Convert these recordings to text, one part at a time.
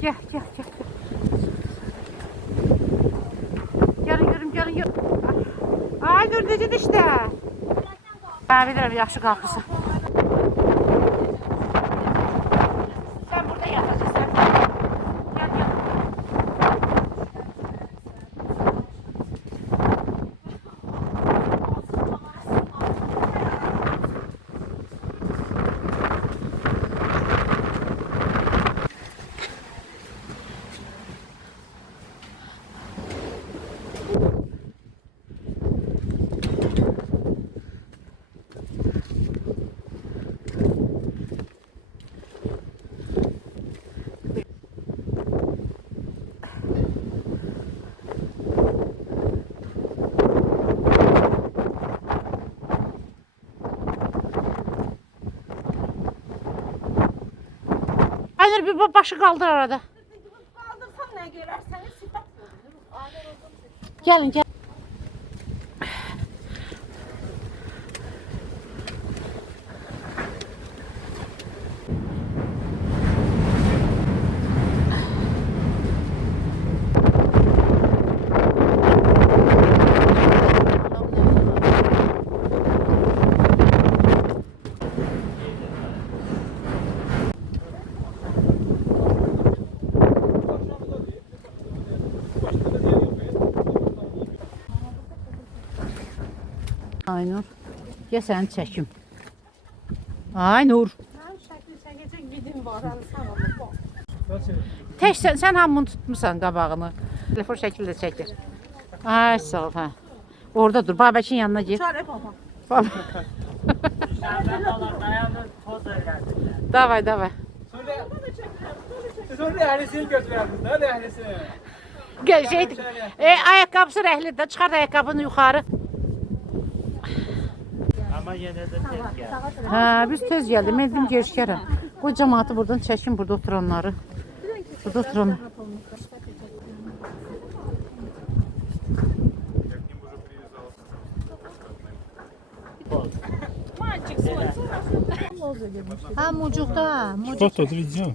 Gel. Gelin görüm. Ay dur necədir işte. Ben bilirim yaxşı qalxırsan. Sen burada yatacaksın. Gel. Aynur bir başı kaldır arada. Kaldırsam ne görərsəniz sifət görünür. Gelin. Aynur. Gel səni çəkim. Aynur. Mənim şəkil çəkəcək vidim var, sən Tək sən hamını tutmusan qabağını. Telefon şəkildə çəkir. Ay sağ ol. Hə. Orada dur. Babəkin yanına gir. Çare baba. Baba. Davay. Sonra rəhlisini götürərdiniz də, rəhlisini. Ayaqqabısı rəhlidir. Çıxart ayaqqabını yuxarı. Ama yine de tek gel. Hə, biz tez gəldik. Mən dedim görüşkərəm. Bu cəmaatı buradan çəkin, burada oturanları. Burada oturanlar. Ha, mucuqda. Foto, video.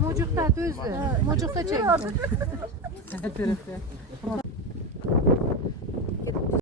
Mucuqda düzdür. Mucuqda çəkdim.